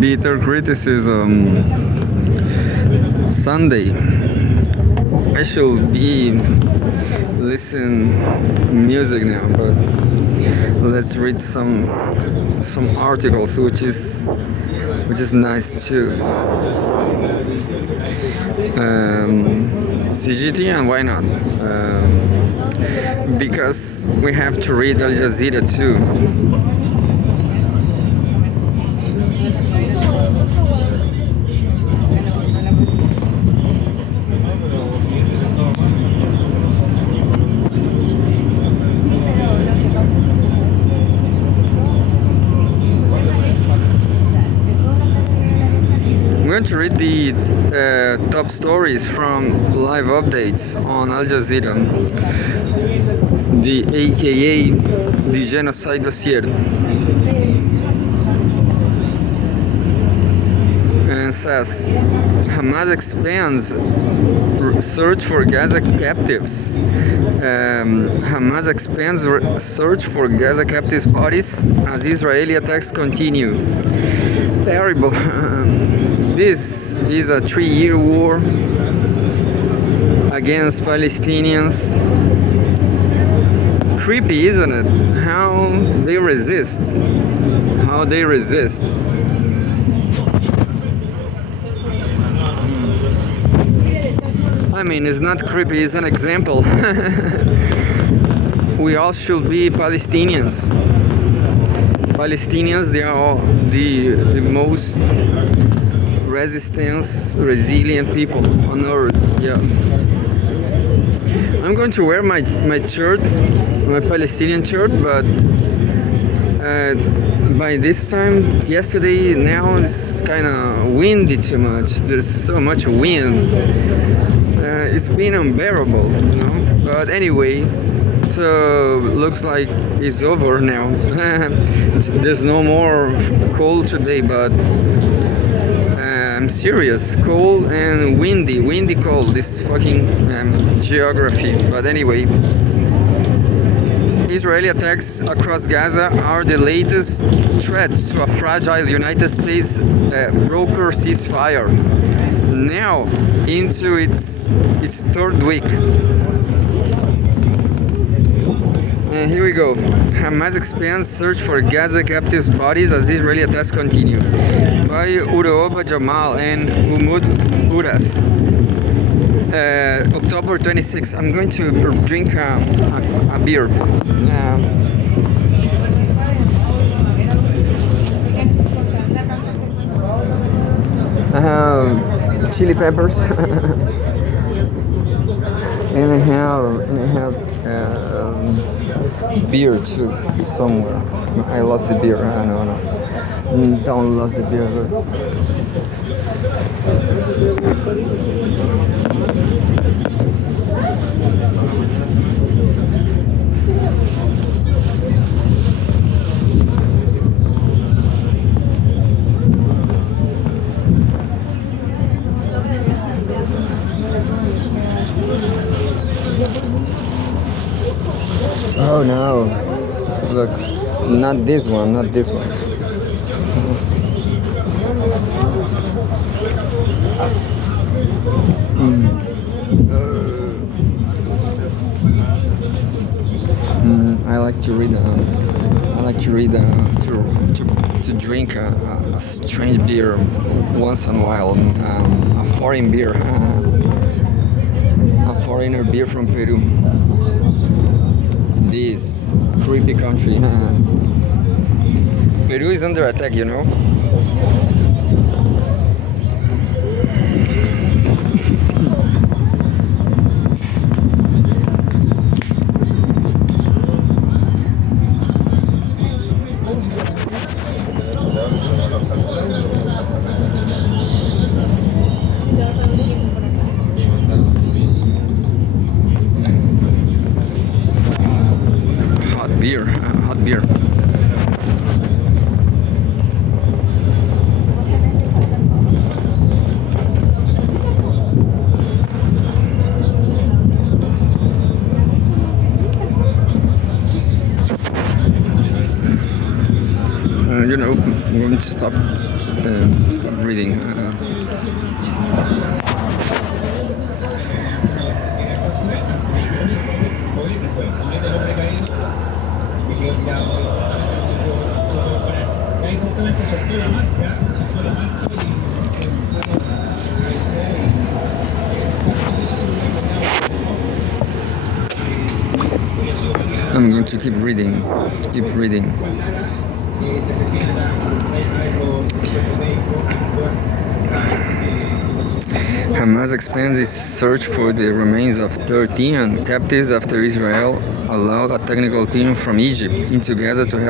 bitter criticism. Sunday. I should be listen music now, but let's read some articles, which is nice too. CGT, and why not? Because we have to read Al Jazeera too. I'm going to read the top stories from live updates on Al Jazeera, the AKA the Genocide Dossier, and says Hamas expands search for Gaza captives. Hamas expands search for Gaza captives' bodies as Israeli attacks continue. Terrible. This is a 3-year war against Palestinians. Creepy, isn't it? How they resist. How they resist. I mean, it's not creepy, it's an example. We all should be Palestinians. Palestinians, they are all the most resilient people on earth. Yeah. I'm going to wear my shirt, my Palestinian shirt, but by this time, yesterday, now it's kind of windy too much. There's so much wind. It's been unbearable, you know. But anyway, so looks like it's over now. There's no more cold today, but I'm serious. Cold and windy cold. This fucking geography. But anyway, Israeli attacks across Gaza are the latest threat to a fragile United States broker ceasefire. Now into its third week. And here we go. Hamas expands search for Gaza captives' bodies as Israeli attacks continue. By Uroba Jamal and Umud Uras. October 26th. I'm going to drink a beer. I have chili peppers, and I have beer too somewhere. I lost the beer. No. Don't lose the beer. Oh no, look, not this one. I like to read. To drink a strange beer once in a while. A foreign beer, a foreigner beer from Peru. This creepy country. Peru is under attack, you know. Hot beer. I'm going to stop stop reading. I'm going to keep reading. Keep reading. Hamas expands its search for the remains of 13 captives after Israel allowed a technical team from Egypt into Gaza to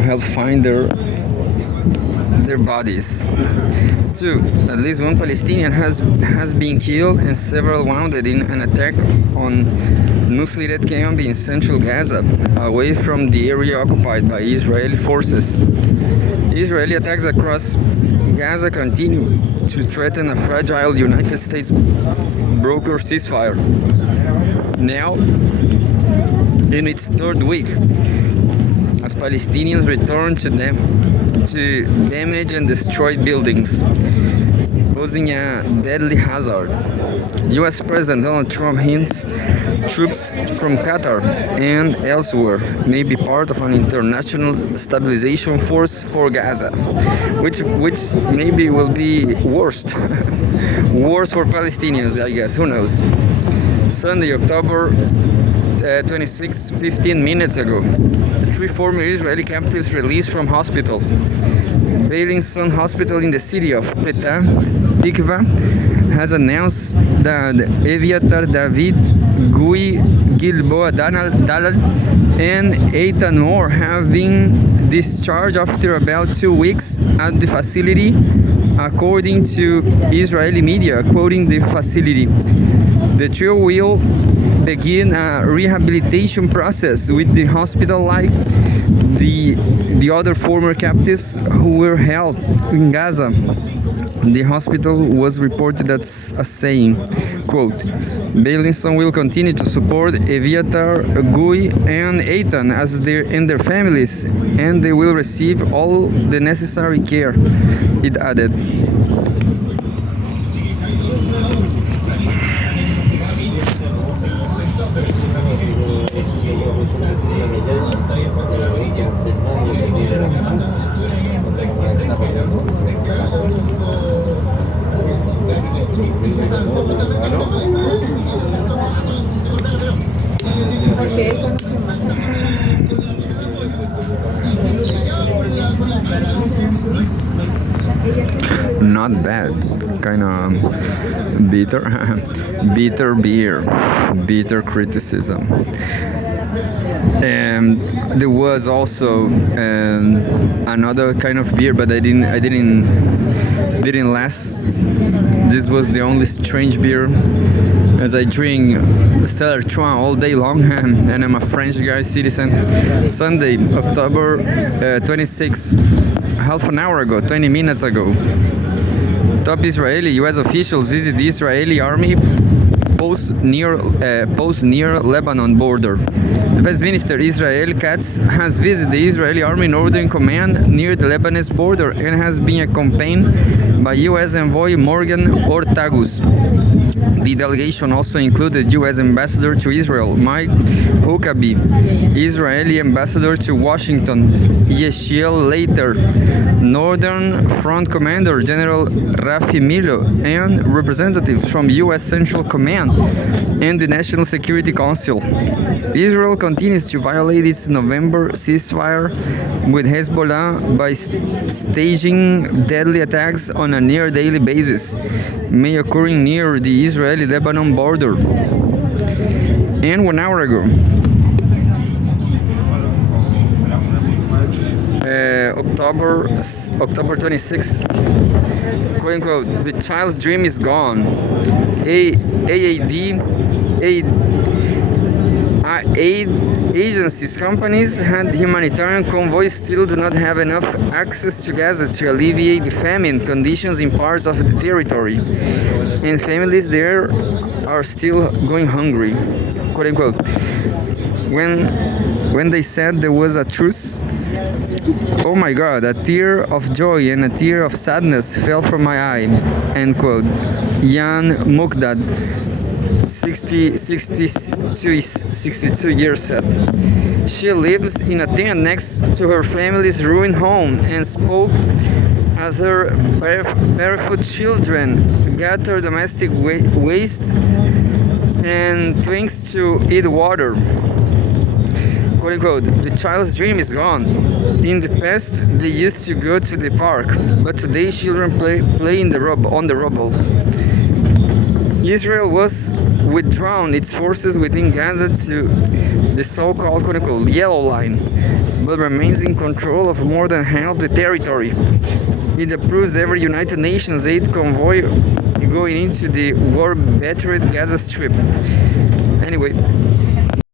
help find their bodies. 2. At least one Palestinian has been killed and several wounded in an attack on Nusayrat camp in central Gaza, away from the area occupied by Israeli forces. Israeli attacks across Gaza continue to threaten a fragile United States broker ceasefire. Now, in its third week, as Palestinians return to damage and destroyed buildings, posing a deadly hazard. U.S. President Donald Trump hints troops from Qatar and elsewhere may be part of an international stabilization force for Gaza, which maybe will be worst for Palestinians, I guess. Who knows? Sunday, October 26, 15 minutes ago, 3 former Israeli captives released from hospital. Beilinson Hospital in the city of Petah Tikva has announced that Eviatar David, Gui Gilboa Dalal, and Eitan Moore have been discharged after about 2 weeks at the facility, according to Israeli media, quoting the facility. The trio will begin a rehabilitation process with the hospital like the other former captives who were held in Gaza. The hospital was reported as saying, quote, Beilinson will continue to support Eviatar, Gui, and Eitan as their families, and they will receive all the necessary care, it added. Not bad, kind of bitter, bitter beer, bitter criticism. There was also another kind of beer, but I didn't last. This was the only strange beer, as I drink Stellar Trois all day long, and I'm a French guy, citizen. Sunday, October 26, half an hour ago, 20 minutes ago. Top Israeli U.S. officials visit the Israeli army post near Lebanon border. Defense Minister Israel Katz has visited the Israeli Army Northern Command near the Lebanese border and has been accompanied by U.S. envoy Morgan Ortagus. The delegation also included U.S. Ambassador to Israel Mike Huckabee, Israeli Ambassador to Washington Yeshiel Leiter, Northern Front Commander General Rafi Milo, and representatives from U.S. Central Command and the National Security Council. Israel continues to violate its November ceasefire with Hezbollah by staging deadly attacks on a near daily basis, may occurring near the Israeli-Lebanon border. And 1 hour ago, October 26th, quote unquote, the child's dream is gone. Aid agencies, companies, and humanitarian convoys still do not have enough access to Gaza to alleviate the famine conditions in parts of the territory, and families there are still going hungry, quote unquote. When they said there was a truce Oh my god, a tear of joy and a tear of sadness fell from my eye. End quote. Jan Mukdad, 62 years said. She lives in a tent next to her family's ruined home and spoke as her barefoot children gather domestic waste and drinks to eat water. Quote unquote, the child's dream is gone. In the past, they used to go to the park, but today children play on the rubble. Israel was withdrawn its forces within Gaza to the so-called quote unquote yellow line, but remains in control of more than half the territory. It approves every United Nations aid convoy going into the war-battered Gaza Strip. Anyway,